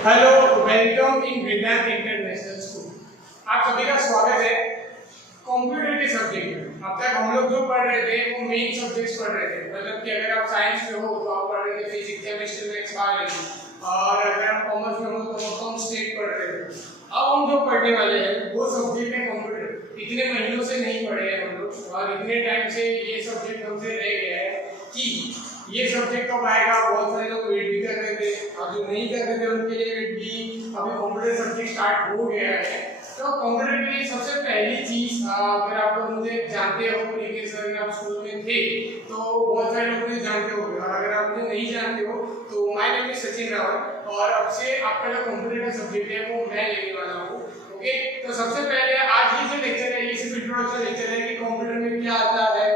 Hello, welcome in Vedant international school. आप सभी का स्वागत है कंप्यूटर के सब्जेक्ट में। अब तक हम लोग जो पढ़ रहे थे वो मेन सब्जेक्ट्स पढ़ रहे थे, मतलब कि अगर आप साइंस में हो तो आप पढ़ रहे थे फिजिक्स, केमिस्ट्री, मैथ्स, बायोलॉजी, और अगर आप कॉमर्स में हो तो कॉम स्टेट पढ़ रहे थे। अब हम जो पढ़ने वाले हैं वो सब्जेक्ट है कंप्यूटर। इतने महीनों से नहीं पढ़े हैं हम लोग और इतने टाइम से ये सब्जेक्ट हमसे रह गया है कि ये सब्जेक्ट कब आएगा। बहुत सारे लोग वेट भी कर रहे थे और जो नहीं कर रहे थे उनके लिए वेट भी अभी कंप्यूटर सब्जेक्ट स्टार्ट हो गया है। तो कंप्यूटर के लिए सबसे पहली चीज, अगर आप लोग मुझे जानते हो प्रीवियस अगर आप स्कूल में थे तो बहुत सारे लोग मुझे जानते होंगे, और अगर आप मुझे नहीं जानते हो तो my name is Sachin Rawat और अब से आपका जो कंप्यूटर का सब्जेक्ट है वो मैं लेने वाला हूँ। ओके, तो सबसे पहले आज ये जो लेक्चर है ये सिर्फ इंट्रोडक्शन लेक्चर है कि कंप्यूटर में क्या आता है,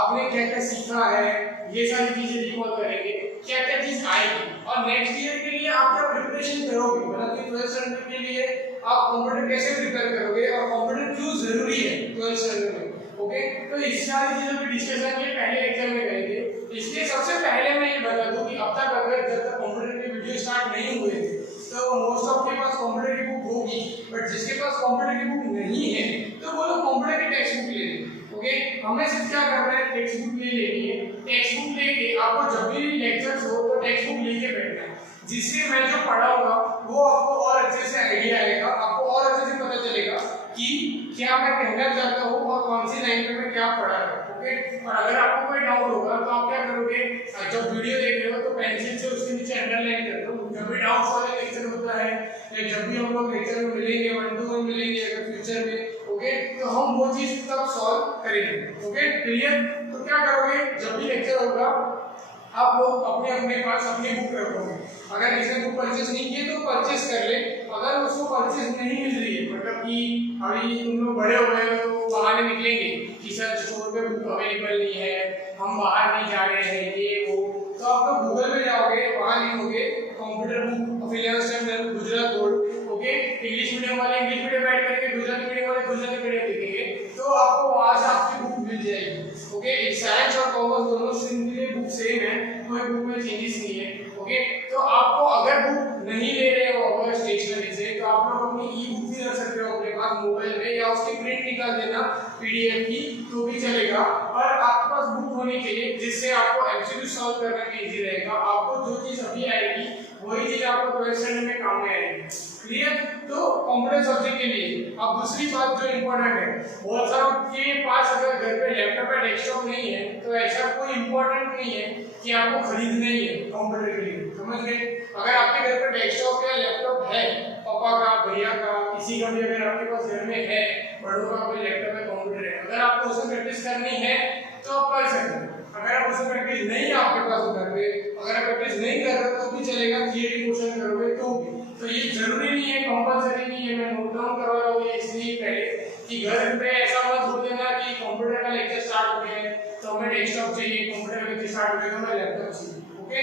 आपने क्या क्या सीखा है, ये सारी चीजें रिकॉल करेंगे, क्या क्या चीज आएगी और नेक्स्ट ईयर के लिए आप क्या प्रिपरेशन करोगे, मतलब कि 12th स्टैंडर्ड के लिए आप कंप्यूटर कैसे प्रिपेयर करोगे और कंप्यूटर क्यों जरूरी है 12th स्टैंडर्ड में। ओके, तो इस सारी चीजों की डिस्कशन ये पहले लेक्चर में करेंगे। इसलिए सबसे पहले मैं ये बता दूं कि अब तक अगर जब तक कंप्यूटर के वीडियो स्टार्ट नहीं हुए थे तो मोस्ट ऑफ के पास कंप्यूटर की बुक होगी, बट जिसके पास कंप्यूटर की बुक नहीं है तो वो लोग कंप्यूटर की टेक्स्ट बुक ले लेंगे। ओके, हमें सिर्फ क्या करना है, टेक्स्ट बुक ले लेनी है। टेक्स्ट बुक लेके आपको जब भी लेक्चर्स हो तो टेक्स्ट बुक लेके बैठना है, जिससे मैं जो पढ़ाऊंगा वो आपको और अच्छे से आइडिया आएगा, आपको और अच्छे से पता चलेगा कि क्या मैं कहना चाहता हूँ और कौन सी लाइन में मैं क्या पढ़ा रहा हूँ। ओके, और अगर आपको कोई डाउट होगा तो आप क्या करोगे, जब वीडियो देख रहे हो तो पेंसिल से उसके नीचे अंडरलाइन कर दो। जब भी डाउट्स वाला लेक्चर होता है या जब भी हम लोग लेक्चर में मिलेंगे, 1-to-1 मिलेंगे अगर फ्यूचर में, ओके, तो हम वो चीज तब सॉल्व करेंगे। Okay, clear. तो क्या करोगे, जब भी लेक्चर होगा आप लोग अपने अपने पास अपनी बुक रखोगे। अगर किसी ने बुक परचेज नहीं की तो परचेज कर ले, अगर उसको परचेज नहीं मिल रही है, मतलब कि अभी तुम लोग बड़े हो गए हो तो बहाने निकलेंगे कि सर स्टोर पे बुक अवेलेबल नहीं है, हम बाहर नहीं जा रहे हैं, ये वो, तो आप लोग गूगल में जाओगे, वहां लिखोगे computer book 11th standard Gujarat board. Okay, English medium वाले इंग्लिश मीडियम ऐड करेंगे, गुजराती मीडियम वाले गुजराती मीडियम लिखेंगे, तो आपको वहां से आपकी बुक मिल जाएगी। ओके, साइंस और कॉमर्स दोनों स्ट्रीम के लिए बुक सेम है, कोई बुक में चेंजेस नहीं है। ओके, तो आपको अगर बुक नहीं ले रहे हो अगर स्टेशनरी से तो आप लोग अपनी ई बुक भी रख सकते हो अपने पास मोबाइल में, या उसकी प्रिंट निकाल देना पीडीएफ की तो भी चलेगा। और आपके पास बुक होनी चाहिए जिससे आपको एमसीक्यू सॉल्व करने में इजी रहेगा। आपको जो चीज अभी आएगी वही चीज आपको 12th स्टैंडर्ड में काम में आएगी। क्लियर। तो कंप्यूटर सब्जेक्ट के लिए अब दूसरी बात जो इंपॉर्टेंट है, बहुत सारों के पास अगर घर पे लैपटॉप या डेस्कटॉप नहीं है तो ऐसा कोई इंपॉर्टेंट नहीं है कि आपको खरीदना ही है कंप्यूटर के लिए। समझ गए। अगर आपके घर पे डेस्कटॉप या लैपटॉप है, पापा का, भैया का, किसी का भी अगर आपके पास घर में है, बड़ों का कोई लैपटॉप या कंप्यूटर है, अगर आपको उसमें प्रैक्टिस करनी है तो आप कर सकते हैं। अगर आप उसमें प्रैक्टिस नहीं है आपके पास घर पे, अगर आप प्रैक्टिस नहीं कर रहे तो भी चलेगा, थियरी क्वेश्चन करोगे तो भी। तो ये जरूरी नहीं है, कंपलसरी नहीं है। मैं नोट डाउन करवा रहा हूँ ये इसलिए पहले कि घर पे ऐसा मत बोल देना कि कंप्यूटर का लेक्चर स्टार्ट हो गया है तो हमें डेस्कटॉप चाहिए, कंप्यूटर का लेक्चर स्टार्ट हो गया तो हमें लैपटॉप चाहिए। ओके,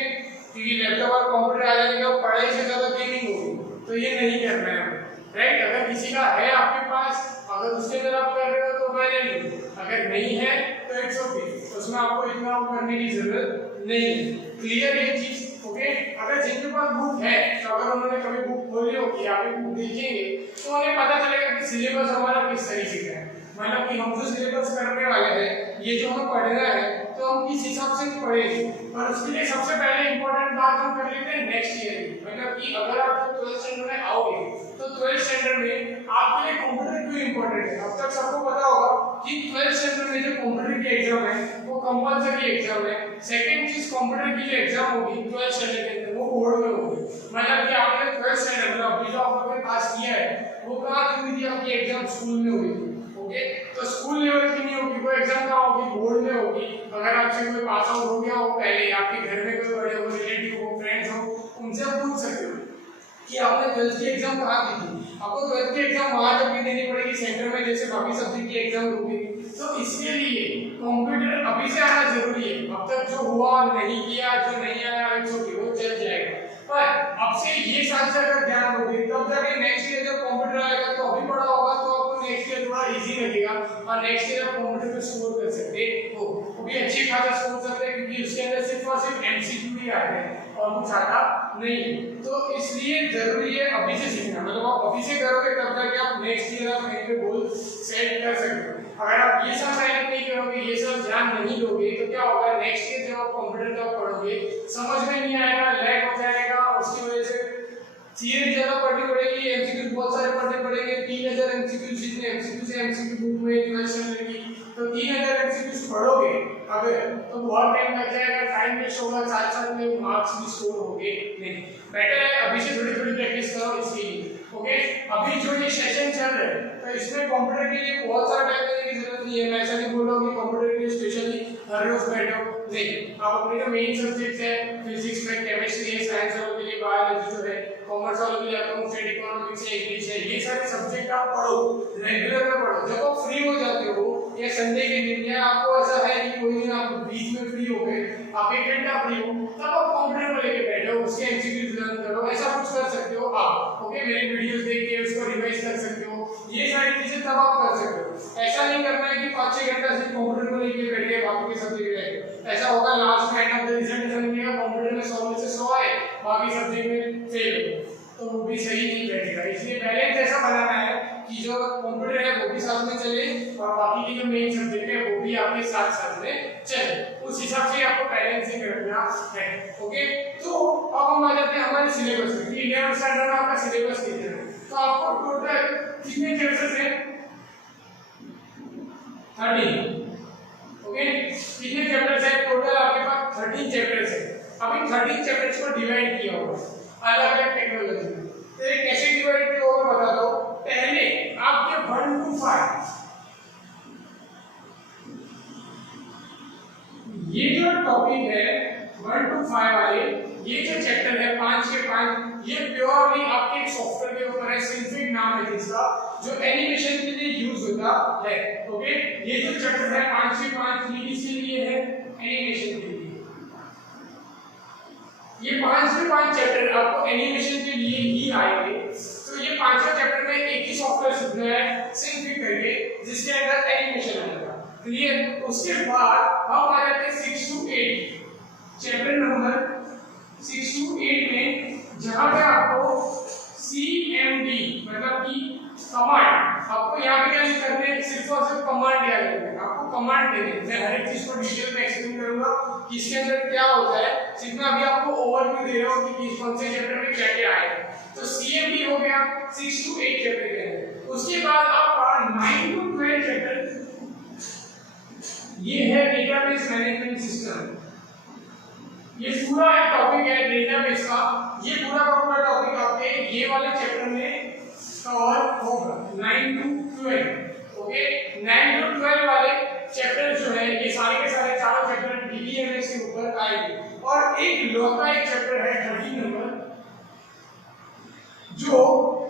क्योंकि लैपटॉप और कंप्यूटर आ जाने के बाद पढ़ाई से ज्यादा गेमिंग होगी, तो ये नहीं करना है हमें, राइट। अगर किसी का है आपके पास, अगर उसके अंदर आप कर रहे हो तो मैं ले लूँ, अगर नहीं है तो इट्स ओके, उसमें आपको इतना करने की जरूरत नहीं है। क्लियर ये चीज। ओके, अगर जिनके पास बुक है तो अगर उन्होंने कभी बुक खोली होगी या फिर बुक देखेंगे तो उन्हें पता चलेगा कि सिलेबस हमारा किस तरीके का है, मतलब कि हम जो सिलेबस करने वाले हैं, ये जो हमें पढ़ना है तो हम किस हिसाब से पढ़ेंगे। और उसके लिए सबसे पहले इंपॉर्टेंट बात हम कर लेते हैं नेक्स्ट ईयर की, मतलब कि अगर आप 12th स्टैंडर्ड में आओगे तो 12th स्टैंडर्ड में आपके लिए कंप्यूटर क्यों इंपॉर्टेंट है। अब तक सबको पता होगा कि 12th स्टैंडर्ड में जो कंप्यूटर की एग्जाम है वो कंपलसरी एग्जाम है। सेकंड चीज, कंप्यूटर की जो एग्जाम होगी 12th स्टैंडर्ड के अंदर वो बोर्ड में होगी, मतलब कि आपने 12th स्टैंडर्ड में अभी जो आपने पास किया है वो कहाँ हुई थी, आपकी एग्जाम स्कूल में हुई थी। ओके, तो स्कूल लेवल की नहीं होगी वो एग्जाम, कहाँ होगी, बोर्ड में होगी। अगर आपसे कोई पास आउट हो गया हो पहले, आपके घर में कोई बड़े हो, रिलेटिव हो, फ्रेंड्स हो, उनसे आप पूछ सकते हो कि आपने 12th की एग्जाम कहाँ दी थी। आपको 12th की एग्जाम वहां जाके देनी पड़ेगी सेंटर में, जैसे बाकी सब्जेक्ट की एग्जाम होगी। तो इसके लिए कंप्यूटर अभी से आना जरूरी है। अब तक जो हुआ नहीं किया, जो नहीं आया वो चल जाएगा, पर अब से ये साल से अगर ध्यान दोगे तब जाके नेक्स्ट ईयर जब कंप्यूटर आएगा तो अभी पढ़ा होगा तो आपको नेक्स्ट ईयर थोड़ा इजी लगेगा और नेक्स्ट ईयर आप कंप्यूटर पे स्कोर कर सकते हो। वो भी अच्छी खासा स्कोर कर सकते हैं क्योंकि उसके अंदर सिर्फ और सिर्फ एमसीक्यू ही आते हैं और कुछ आता नहीं, तो इसलिए जरूरी है अभी से सीखना। मतलब आप अभी से करोगे तब जाके आप नेक्स्ट ईयर आप कहीं पे गोल सेट कर सकते हो। अगर आप ये सब मेहनत नहीं करोगे, ये सब ध्यान नहीं दोगे, तो क्या होगा, नेक्स्ट ईयर जब आप कंप्यूटर का पढ़ोगे समझ में नहीं आएगा, लैग हो जाएगा, उसकी वजह से थियरी ज्यादा पढ़नी पड़ेगी, एमसीक्यू बहुत सारे पढ़ने पड़ेंगे। 3000 एमसीक्यू जितने एमसीक्यू से एमसीक्यू बुक में क्वेश्चन रहेगी, तो 3000 एमसीक्यू पढ़ोगे अगर तो बहुत टाइम लग जाएगा, टाइम वेस्ट होगा, साथ साथ में मार्क्स भी स्कोर होंगे नहीं। बेटर है अभी से थोड़ी थोड़ी प्रैक्टिस करो इसकी। ओके, अभी जो ये सेशन चल रहा है तो इसमें कंप्यूटर के लिए बहुत सारा टाइम देने की जरूरत नहीं है। मैं ऐसा नहीं बोल रहा हूं कि कंप्यूटर के लिए स्पेशली हर रोज बैठो, नहीं। आप अपने जो मेन सब्जेक्ट्स है, फिजिक्स में, केमिस्ट्री है, साइंस वालों के लिए बायोलॉजी जो है, कॉमर्स वालों के लिए अकाउंट्स है, इकोनॉमिक्स है, इंग्लिश है, ये सारे सब्जेक्ट आप पढ़ो, रेगुलर में पढ़ो। जब आप फ्री हो जाते हो या संडे के दिन, या आपको ऐसा है कि कोई दिन आप बीच में फ्री हो गए, आप 1 घंटा फ्री हो, तब आप कंप्यूटर को लेके बैठो, उसके एमसीक्यूज लर्न करो, ऐसा कुछ कर सकते हो आप। ओके, मेरी वीडियोस देख के उसको रिवाइज कर सकते हो, ये सारी चीजें तब आप कर सकते हो। ऐसा नहीं करना है कि 5-6 घंटा सिर्फ कंप्यूटर को लेके बैठे, बाकी के सब्जेक्ट रह, ऐसा होगा लास्ट में एंड ऑफ द रिजल्ट निकलेगा कंप्यूटर में 100 में से 100 आए, बाकी सब्जेक्ट में फेल हो, तो वो भी सही नहीं बैठेगा। इसलिए बैलेंस ऐसा बनाना है कि जो कंप्यूटर है वो भी साथ में चले और बाकी के जो मेन सब्जेक्ट है वो भी आपके साथ साथ में चले, उस हिसाब से आपको बैलेंसिंग रखना है। ओके, तो अब हम आ जाते हैं हमारे सिलेबस पे कि 11th स्टैंडर्ड में आपका सिलेबस कितना है। तो आपको टोटल कितने चैप्टर्स हैं? 13। ओके, कितने चैप्टर्स हैं टोटल? आपके पास 13 चैप्टर्स हैं। अब इन 13 चैप्टर्स को डिवाइड किया होगा अलग अलग टेक्नोलॉजी में। तो ये कैसे डिवाइड किया होगा बता दो। पहले आपके 1 to 5 ये जो टॉपिक है 1 to 5 वाले, ये जो चैप्टर है 5 के 5, ये प्योरली आपके एक सॉफ्टवेयर के ऊपर है, सिंफिक नाम है जिसका, जो एनिमेशन के लिए यूज होता है। ओके, ये जो चैप्टर है 5 के 5 ये किसके लिए है? एनिमेशन के लिए। ये 5 के 5 चैप्टर आपको एनिमेशन के लिए ही आएंगे। तो ये पांचों चैप्टर में एक ही सॉफ्टवेयर सीखना है, सिंफिक करके, जिसके अंदर एनिमेशन आएगा। क्लियर? उसके बाद हम आ जाते हैं 6 to 8, चैप्टर नंबर 6 to 8 में, जहां पे आपको CMD मतलब कि कमांड, आपको यहाँ पे क्या करना है, सिर्फ और सिर्फ कमांड याद रखना है। आपको कमांड देने हैं, मैं हर एक चीज को डिटेल में एक्सप्लेन करूंगा कि इसके अंदर क्या होता है, सिर्फ मैं अभी आपको ओवरव्यू दे रहा हूँ कि कौन से चैप्टर में क्या क्या आएगा। तो CMD हो गया 6 to 8 चैप्टर के अंदर। उसके बाद आपका 9 to 12 चैप्टर, ये है डेटाबेस मैनेजमेंट सिस्टम। ये पूरा एक टॉपिक है डेटाबेस का, ये पूरा का पूरा टॉपिक आपके ये वाले चैप्टर में कवर होगा 9 to 12। ओके, 9 to 12 वाले चैप्टर जो है ये सारे के सारे चारों चैप्टर DBMS के ऊपर आएंगे। और एक लौता एक चैप्टर है 13 नंबर, जो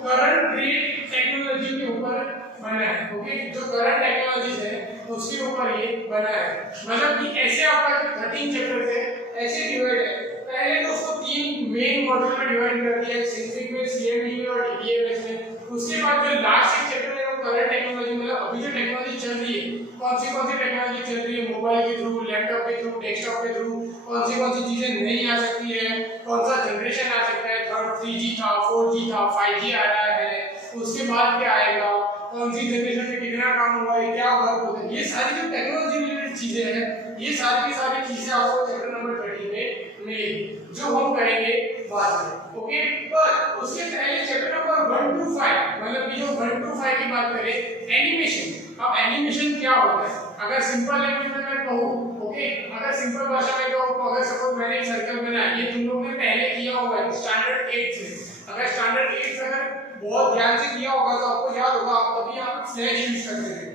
करंट ट्रेड टेक्नोलॉजी के ऊपर बना है। ओके, जो करंट टेक्नोलॉजीज है उसके ऊपर ये बना है। मतलब कि ऐसे आपका 13 चैप्टर है, ऐसे डिवाइड है। पहले तो उसको 3 मेन मॉड्यूल में डिवाइड कर दिया है, सिंफिक में, CMD में और DBMS में। उसके बाद जो लास्ट एक चैप्टर है वो करंट टेक्नोलॉजी, मतलब अभी जो टेक्नोलॉजी चल रही है, कौन सी टेक्नोलॉजी चल रही है, मोबाइल के थ्रू, लैपटॉप के थ्रू, डेस्कटॉप के थ्रू, कौन सी चीजें नहीं आ सकती है, कौन सा जनरेशन आ सकता है, 3G था, 4G था, 5G आ रहा है, उसके बाद क्या आएगा, कौन सी जनरेशन में कितना काम हुआ है, क्या वर्क होता है, ये सारी जो टेक्नोलॉजी रिलेटेड चीजें हैं, ये सारी की सारी चीजें आपको चैप्टर नंबर 13 में मिलेगी, जो हम करेंगे बाद में। ओके, पर उसके पहले चैप्टर नंबर 1 to 5, मतलब ये 1 to 5 की बात करें, एनिमेशन। अब एनिमेशन क्या होता है, अगर सिंपल लैंग्वेज में मैं कहूं, ओके, अगर सिंपल भाषा में कहूं, तो अगर सपोज मैंने एक सर्कल बनाया, ये तुम लोग ने पहले किया होगा स्टैंडर्ड 8 से। अगर स्टैंडर्ड 8 से अगर बहुत ध्यान से किया होगा तो आपको याद होगा, आप कभी यहाँ पे फ्लैश यूज करते थे,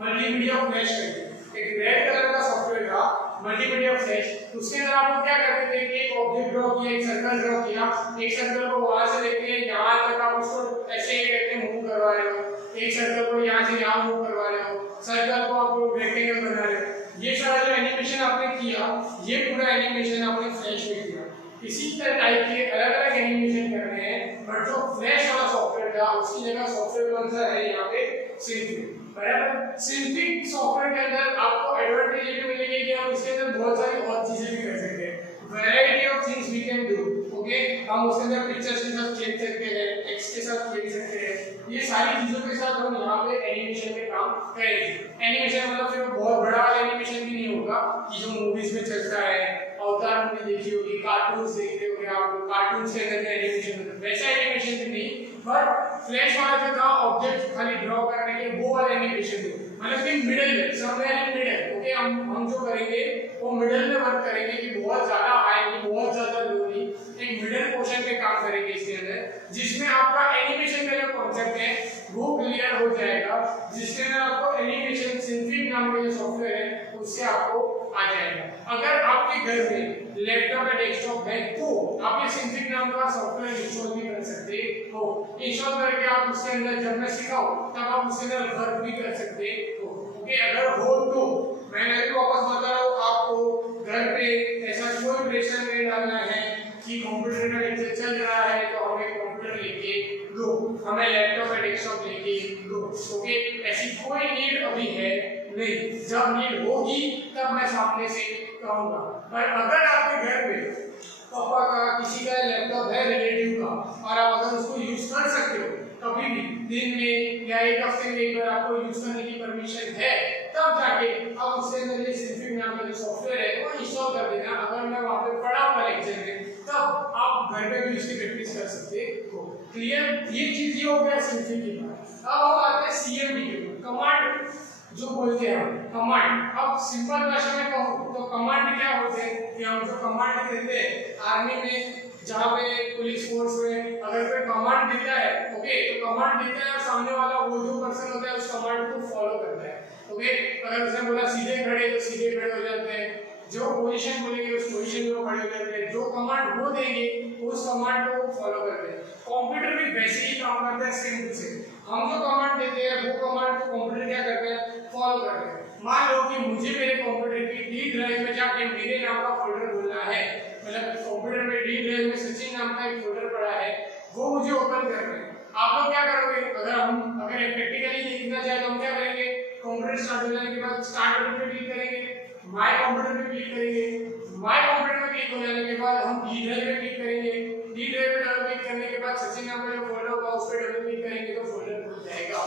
मल्टीमीडिया फ्लैश करके, एक रेड कलर का सॉफ्टवेयर था मल्टीमीडिया फ्लैश। उसके अंदर आप क्या करते थे कि एक ऑब्जेक्ट ड्रॉ किया, एक सर्कल ड्रॉ किया, एक सर्कल को वहां से लेके यहाँ तक आप उसको ऐसे करके मूव करवा रहे हो, एक सर्कल को यहाँ से यहाँ मूव करवा रहे हो, सर्कल को आप रेक्टेंगल बना रहे हो। ये सारा जो एनिमेशन आपने किया, ये पूरा एनिमेशन आपने फ्लैश में किया। इसी तरह टाइप के अलग अलग एनिमेशन करने हैं, बट जो फ्लैश वाला सॉफ्टवेयर था उसकी जगह सॉफ्टवेयर कौन सा है यहाँ पे, सिंफिक। बराबर, सिंफिक सॉफ्टवेयर के अंदर आपको एडवांटेज ये भी मिलेगी कि हम इसके अंदर बहुत सारी और चीजें भी कर सकते हैं, variety of things we can do. Okay, हम उसके अंदर पिक्चर्स के साथ खेल सकते हैं, टेक्स्ट के साथ खेल सकते हैं, ये सारी चीजों के साथ हम यहाँ पे एनिमेशन के काम करेंगे। एनिमेशन मतलब सिर्फ बहुत बड़ा वाला एनिमेशन भी नहीं होगा कि जो मूवीज में चलता है, अवतार मूवी देखी होगी, कार्टून्स देखते होंगे आप, कार्टून्स के अंदर एनिमेशन होता है, वैसा एनिमेशन भी नहीं, बट फ्लैश वाला जो था ऑब्जेक्ट खाली ड्रॉ करने के वो वाला एनिमेशन भी, मतलब कि मिडिल में, समवेयर इन मिडिल। ओके, हम जो करेंगे वो मिडिल में वर्क करेंगे कि बहुत ज्यादा हाई नहीं, बहुत ज्यादा लो नहीं, एक मिडिल पोर्शन पे काम करेंगे इसके अंदर, जिसमें आपका एनिमेशन का जो कॉन्सेप्ट है वो क्लियर हो जाएगा, जिसके अंदर आपको एनिमेशन सिंफिक नाम का जो सॉफ्टवेयर है उससे आपको आ जाएगा। अगर आपके घर में लैपटॉप या डेस्कटॉप है तो आप ये सिंफिक नाम का सॉफ्टवेयर इंस्टॉल भी कर सकते हो। इंस्टॉल करके आप उसके अंदर जब मैं सिखाऊं तब आप उसके अंदर वर्क भी कर सकते हो। ओके, अगर हो तो मैंने भी वापस बता रहा हूँ आपको, घर पे ऐसा कोई प्रेशर नहीं डालना है कि कंप्यूटर का लेक्चर चल रहा है तो हमें कंप्यूटर लेके लो, हमें लैपटॉप या डेस्कटॉप लेके लो। ओके, ऐसी कोई नीड अभी है नहीं, जब नीड होगी तब मैं सामने से कहूंगा। पर अगर आपके घर में पापा का किसी का लैपटॉप है रिलेटिव का और आप अगर उसको यूज कर सकते हो कभी भी दिन में या एक हफ्ते में एक बार आपको यूज करने की परमिशन है, तब जाके आप उसके अंदर ये सिंफिक नाम का जो सॉफ्टवेयर है वो इंस्टॉल कर देना। अगर मैं वहां पे पढ़ा हुआ लेक्चर में तब आप घर पे भी इसकी प्रैक्टिस कर सकते हो। क्लियर, ये चीज ये हो गया सिंफिक की बात। अब हम आते हैं सीएमडी के ऊपर, कमांड जो बोलते हैं हम कमांड। अब सिंपल भाषा में कहूं तो कमांड क्या होते हैं कि हम जो कमांड देते हैं आर्मी में, जहां पे पुलिस फोर्स में अगर कोई कमांड देता है, ओके, तो कमांड देता है और सामने वाला वो जो पर्सन होता है उस कमांड को फॉलो करता है। ओके, अगर उसने बोला सीधे खड़े तो सीधे खड़े हो जाते हैं, जो पोजीशन बोलेंगे उस पोजीशन में खड़े हो जाते हैं, जो कमांड वो देंगे उस कमांड को फॉलो करते हैं। कंप्यूटर भी वैसे ही काम करता है, सेम टू सेम। हम जो कमांड देते हैं वो कमांड को कंप्यूटर क्या करता है, फॉलो करता है। मान लो कि मुझे मेरे कंप्यूटर की डी ड्राइव में जाके मेरे नाम का फोल्डर खोलना है, मतलब कंप्यूटर में डी ड्राइव में सचिन नाम का एक फोल्डर पड़ा है, वो मुझे ओपन करना है। आप लोग क्या करोगे, अगर प्रैक्टिकली देखना चाहे तो हम क्या करेंगे, कंप्यूटर स्टार्ट हो जाने के बाद स्टार्ट बटन पे क्लिक करेंगे, माय कंप्यूटर पे क्लिक करेंगे, माय कंप्यूटर पे क्लिक हो जाने के बाद हम डी ड्राइव पे क्लिक करेंगे, डी ड्राइव पे डबल क्लिक करने के बाद सचिन नाम का जो फोल्डर होगा उस पे डबल क्लिक करेंगे तो फोल्डर खुल जाएगा।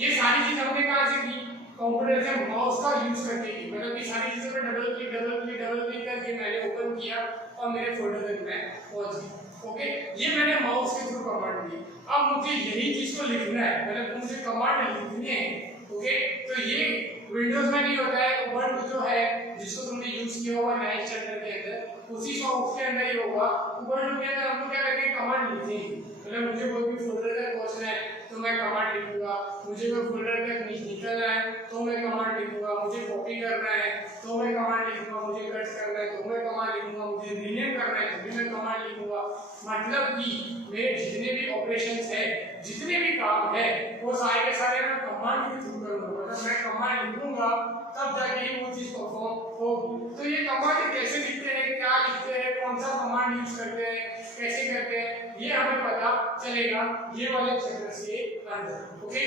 ये सारी चीज हमने कहां से की, कंप्यूटर से माउस का यूज करके की, मतलब कि सारी चीजों पे डबल क्लिक करके मैंने ओपन किया और मेरे फोल्डर तक मैं पहुंच गया। ओके, ये मैंने माउस के थ्रू कमांड दी। अब मुझे यही चीज को लिखना है, मतलब मुझे कमांड लिखनी है। ओके, तो ये विंडोज में नहीं होता है, उबंटू जो है जिसको तुमने यूज किया होगा 9 स्टैंडर्ड के अंदर, उसी सॉफ्ट के अंदर ही होगा। उबंटू के अंदर हम क्या करेंगे, कमांड लिखेंगे, मतलब मुझे कोई भी फोल्डर तक पहुंचना है तो मैं कमांड लिखूंगा, मुझे कोई फोल्डर तक निकलना है तो मैं कमांड लिखूंगा, मुझे कॉपी करना है तो मैं कमांड लिखूंगा, मुझे कट करना है तो मैं कमांड लिखूंगा, मुझे रीनेम करना है तो भी मैं कमांड लिखूंगा। मतलब कि मेरे जितने भी ऑपरेशंस है, जितने भी काम है, वो सारे के सारे मैं कमांड के थ्रू करूंगा, मतलब मैं कमांड लिखूंगा तब जाके ही वो चीज परफॉर्म होगी। तो ये कमांड कैसे लिखते हैं, क्या लिखते हैं, कौन सा कमांड यूज करते हैं, कैसे करते हैं, ये हमें पता चलेगा ये वाले चैप्टर के अंदर। ओके,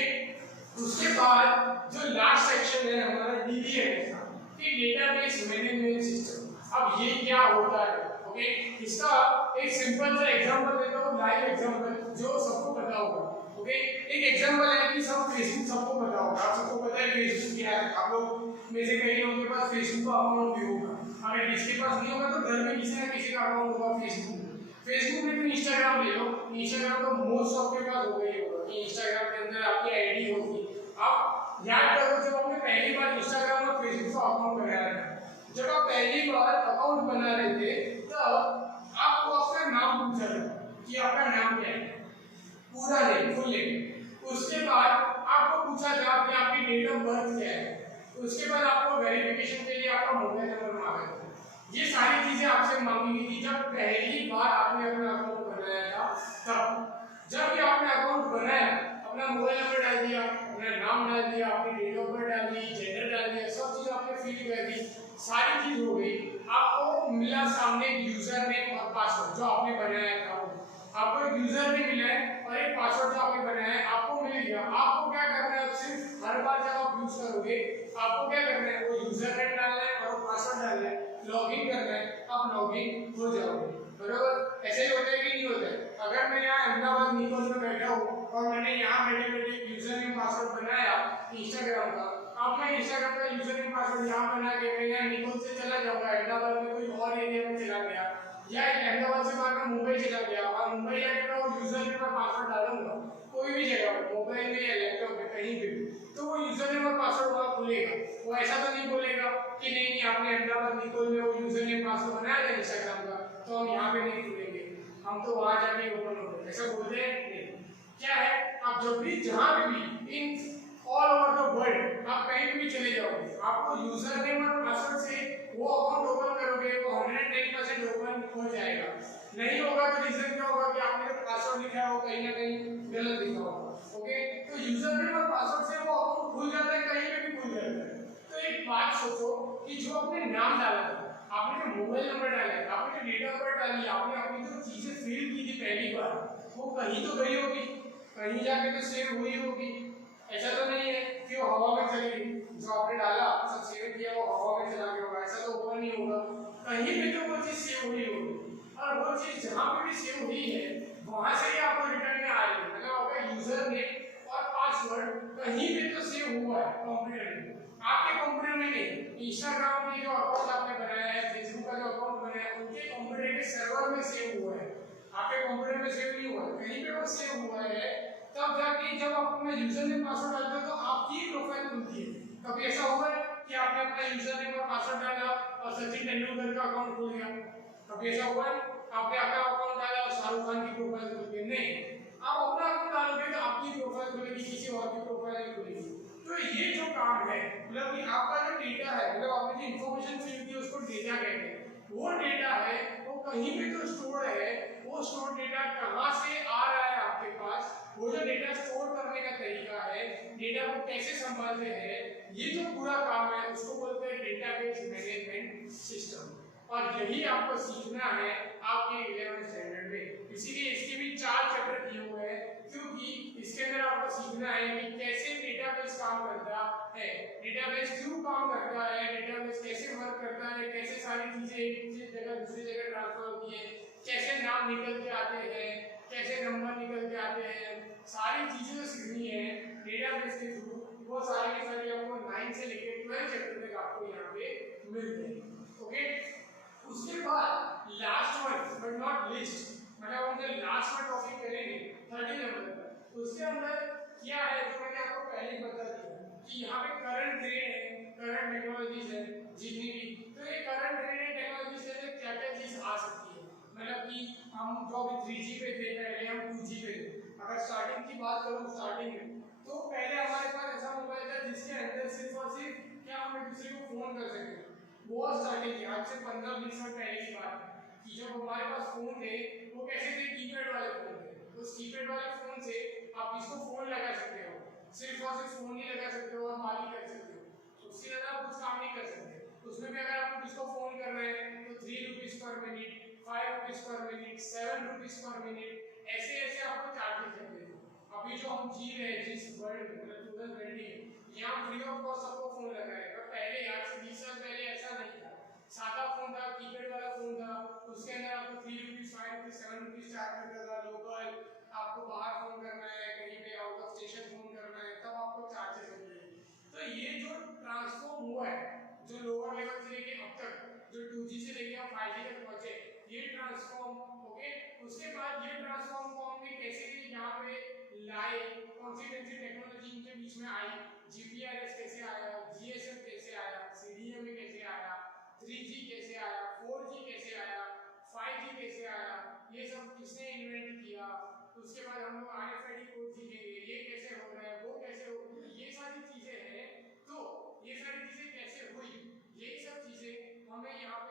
उसके बाद जो लास्ट सेक्शन है हमारा डीबीएमएस का, कि डेटाबेस मैनेजमेंट सिस्टम। अब ये क्या होता है, ओके, इसका एक सिंपल सा एग्जांपल देता हूं, लाइव एग्जांपल जो सबको पता होगा। ओके, एक एग्जांपल है कि सब फेसबुक सबको पता होगा, आप सबको पता है फेसबुक क्या है, आप लोग में से कई लोगों के पास फेसबुक का अकाउंट भी होगा, अगर किसी के पास नहीं होगा तो घर में किसी ना किसी का अकाउंट होगा फेसबुक में। फेसबुक में तो इंस्टाग्राम ले लो, इंस्टाग्राम तो मोस्ट ऑफ के पास होगा ही होगा कि इंस्टाग्राम के अंदर आपकी आईडी होगी। आप याद करो जब आपने पहली बार इंस्टाग्राम और फेसबुक का अकाउंट बनाया था, जब आप पहली बार अकाउंट बना रहे थे तब आपको आपका नाम पूछा था कि आपका नाम क्या है, पूरा नेम, फुल नेम। उसके बाद आपको पूछा था कि आपकी डेट ऑफ बर्थ क्या है, उसके बाद आपको वेरिफिकेशन के लिए आपका मोबाइल नंबर मांगा था। ये सारी चीजें आपसे मांगी गई थी जब पहली बार आपने अपना अकाउंट बनाया था। तब जब ये आपने अकाउंट बनाया, अपना मोबाइल नंबर डाल दिया, अपना नाम डाल दिया, अपनी डेट ऑफ बर्थ डाल दी, जेंडर डाल दिया, सब चीज आपने फिल कर दी, सारी चीज हो गई। आपको मिला सामने यूजर नेम और पासवर्ड जो आपने बनाया था, आपको एक यूजर नेम मिला है और एक पासवर्ड जो आपने बनाया है आपको मिल गया। आपको क्या करना है, सिर्फ हर बार जब आप यूज करोगे आपको क्या करना है, वो यूजर नेम डालना है और पासवर्ड डालना है, लॉगिन करना है, आप लॉगिन हो जाओगे। बरोबर, ऐसे ही होता है कि नहीं होता है? अगर मैं यहाँ अहमदाबाद निकोल में बैठा हूँ और मैंने यहाँ बैठे बैठे यूजर नेम पासवर्ड बनाया इंस्टाग्राम का, अब मैं इंस्टाग्राम का यूजर नेम पासवर्ड यहाँ बना के मैं यहाँ निकोल से चला जाऊंगा, अहमदाबाद में कोई और एरिया में चला गया, या अहमदाबाद से बाहर मैं मुंबई चला गया और मुंबई जाके मैं वो यूजर नेम और पासवर्ड डालूंगा कोई भी जगह पर, मोबाइल में या लैपटॉप में कहीं भी, तो वो यूजर नेम और पासवर्ड वहाँ खुलेगा। वो ऐसा तो नहीं बोलेगा कि नहीं नहीं आपने अहमदाबाद निकोल में वो यूजर नेम पासवर्ड बनाया था इंस्टाग्राम का तो हम यहाँ पे नहीं खुलेंगे, हम तो वहाँ जाके ओपन हो गए, ऐसा बोलते हैं नहीं। क्या है, आप जब भी जहाँ भी in all over the world आप कहीं भी चले जाओगे, आपको यूजर नेम और पासवर्ड से वो अकाउंट ओपन करोगे वो 110% ओपन हो जाएगा। नहीं होगा तो रीजन क्या होगा कि आपने जो पासवर्ड लिखा है वो कहीं ना कहीं गलत लिखा होगा। ओके, तो यूजर नेम और पासवर्ड से वो अकाउंट खुल जाता है, कहीं पे भी खुल जाता है। तो एक बात सोचो कि जो आपने नाम डाला था, आपने जो मोबाइल नंबर डाला है, आपने जो डेट ऑफ बर्थ डाली, आपने अपनी जो चीजें फिल की थी पहली बार, वो कहीं तो गई होगी, कहीं जाके तो सेव हुई होगी। ऐसा तो नहीं है कि वो हवा में चली गई, जो आपने डाला सब सेव किया वो हवा में चला गया होगा, ऐसा तो ऊपर नहीं होगा, कहीं पे तो वो चीज सेव हुई होगी। और वो चीज जहां पे भी सेव हुई है वहां से ही आपको रिटर्न में आ रही है, मतलब आपका यूजर नेम और पासवर्ड कहीं पे तो सेव हुआ है कंप्यूटर में, आपके कंप्यूटर में नहीं। इंस्टाग्राम के जो अकाउंट आपने बनाया है, फेसबुक का जो अकाउंट बनाया है, उनके कंप्यूटर के सर्वर में सेव हुआ है, आपके कंप्यूटर में सेव नहीं हुआ है, कहीं पे वो सेव हुआ है। तब जाके जब आप अपना यूजर नेम पासवर्ड डालते हो तो आपकी प्रोफाइल खुलती है। कभी ऐसा हुआ है कि आपने अपना यूजर नेम और पासवर्ड डाला और सचिन तेंदुलकर का अकाउंट खुल गया? कभी ऐसा हुआ है आपने अपना अकाउंट डाला और शाहरुख खान की प्रोफाइल खुल गई? नहीं, आप अपना अकाउंट डालोगे तो आपकी प्रोफाइल खुलेगी, किसी और की प्रोफाइल नहीं खुलेगी। तो ये जो काम है, मतलब कि आपका जो डेटा है, मतलब आपने जो इंफॉर्मेशन फीड की उसको डेटा कहते हैं, वो डेटा है वो कहीं पे तो स्टोर है, वो स्टोर डेटा कहाँ से आ रहा है आपके पास, वो जो डेटा स्टोर करने का तरीका है, डेटा को कैसे संभालते हैं, ये जो पूरा काम है उसको बोलते हैं डेटाबेस मैनेजमेंट सिस्टम। और यही आपको सीखना है आपके 11th स्टैंडर्ड में, इसीलिए इसके भी 4 चैप्टर दिए हुए हैं, क्योंकि इसके अंदर आपको सीखना है कि कैसे डेटाबेस काम करता है, डेटाबेस क्यों काम करता है, डेटाबेस कैसे वर्क करता है, कैसे सारी चीजें एक जगह दूसरी जगह ट्रांसफर होती है, कैसे नाम निकल के आते हैं, कैसे नंबर निकल के आते हैं, सारी चीजें जो सीखनी है डेटाबेस के थ्रू, वो सारी की सारी आपको 9 से लेकर 12 चैप्टर तक आपको यहाँ पे मिल जाएगी। ओके, उसके बाद last one but not least, मतलब हम जो लास्ट में टॉपिक करेंगे 30 नंबर पर, उसके अंदर क्या है जो मैंने आपको पहले ही बता दिया कि यहाँ पे करंट ट्रेंड है, करंट टेक्नोलॉजीज है जितनी भी, तो ये करंट ट्रेंड है टेक्नोलॉजी से क्या क्या चीज आ सकती है, मतलब कि हम जो अभी 3G पे थे, पहले हम 2G पे थे। अगर स्टार्टिंग की बात करूँ स्टार्टिंग में, तो पहले हमारे पास ऐसा मोबाइल था जिसके अंदर सिर्फ और सिर्फ क्या हम एक दूसरे को फोन कर सकते थे, वो स्टार्टिंग की आज से 15-20 साल पहले की बात है कि जब हमारे पास फोन थे वो कैसे थे, कीपैड वाले फोन थे। उस कीपैड वाले फोन से आप इसको फोन लगा सकते हो, सिर्फ और सिर्फ फोन ही लगा सकते हो और बात ही कर सकते हो, उससे ज्यादा आप कुछ काम नहीं कर सकते। उसमें भी अगर आपको किसको फोन कर रहे हैं तो 3 rupees per minute, 5 rupees per minute, 7 rupees per minute, ऐसे ऐसे आपको चार्जेस लगते थे। अभी जो हम जी रहे हैं जिस वर्ल्ड में, मतलब 2020, यहाँ फ्री ऑफ कॉस्ट सबको फोन लगा है, पर पहले आज से 20 साल पहले ऐसा नहीं था। सादा फोन था, कीपैड वाला फोन था, उसके अंदर आपको 3 रुपीज, 5 रुपीज, 7 रुपीज चार्ज करता था। लोकल आपको बाहर फोन करना है, कहीं पे आउट ऑफ स्टेशन फोन करना है, तब आपको चार्जेस लगते थे। तो ये जो ट्रांसफॉर्म हुआ है, जो लोअर लेवल से लेके अब तक जो 2G से लेके हम 5G तक पहुंचे, ये ट्रांसफॉर्म ओके। उसके बाद ये ट्रांसफॉर्म को हमने कैसे यहाँ पे लाए, कौन सी टेक्नोलॉजी इनके बीच में आई, GPRS कैसे आया, GSM कैसे आया, CDMA कैसे आया, 3G कैसे आया, 4G कैसे आया, 5G कैसे आया, ये सब किसने इन्वेंट किया। उसके बाद हम लोग RFID कोड सीखेंगे, ये कैसे हो रहा है, वो कैसे हो, ये सारी चीजें हैं। तो ये सारी चीजें कैसे हुई, ये सब चीजें हमें यहाँ